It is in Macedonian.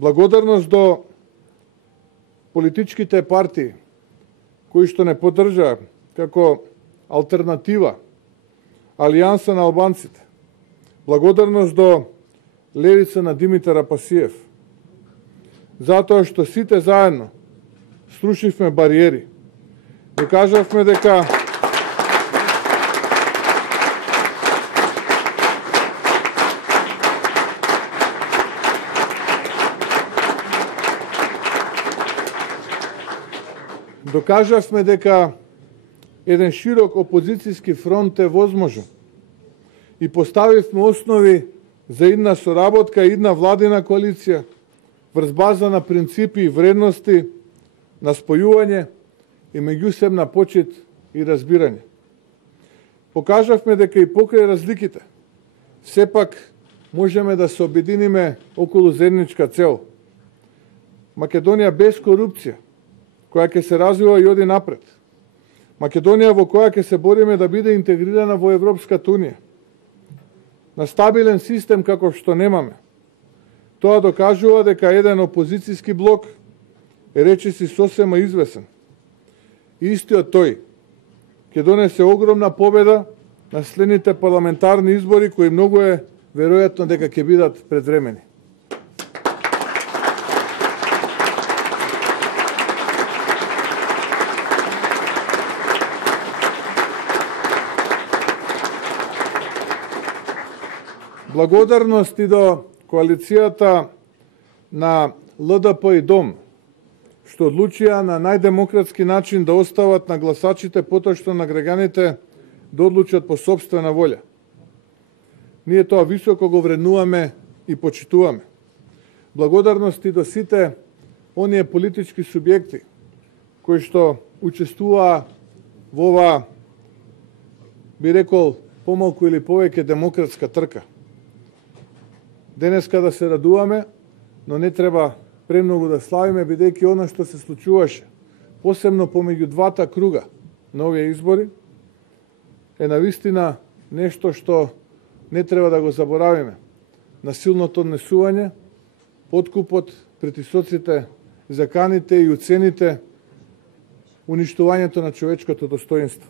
Благодарност до политичките партии кои што не поддржаа како алтернатива Алијанса на албанците. Благодарност до левица на Димитар Апасиев. Затоа што сите заедно струшивме бариери. Докажавме дека еден широк опозицијски фронт е возможен и поставивме основи за една соработка и една владина коалиција врз база на принципи и вредности, на спојување и меѓусебна почит и разбирање. Покажавме дека и покрај разликите сепак можеме да се обединиме околу заедничка цел. Македонија без корупција, која ќе се развива и оди напред. Македонија во која ќе се бориме да биде интегрирана во Европската Унија. На стабилен систем како што немаме. Тоа докажува дека еден опозицијски блок е речиси сосема извесен. Истиот тој ќе донесе огромна победа на следните парламентарни избори кои многу е веројатно дека ќе бидат предвремени. Благодарност и до коалицијата на ЛДП и ДОМ, што одлучија на најдемократски начин да остават на гласачите потоа што на граѓаните да одлучат по сопствена волја. Ние тоа високо го вреднуваме и почитуваме. Благодарност и до сите оние политички субјекти кои што учествуваа во ова, би рекол, помалку или повеќе демократска трка. Денеска да се радуваме, но не треба премногу да славиме, бидејќи она што се случуваше, посебно помеѓу двата круга на овие избори, е навистина нешто што не треба да го заборавиме. Насилното однесување, подкупот, притисоците, заканите и уцените, уништувањето на човечкото достоинство.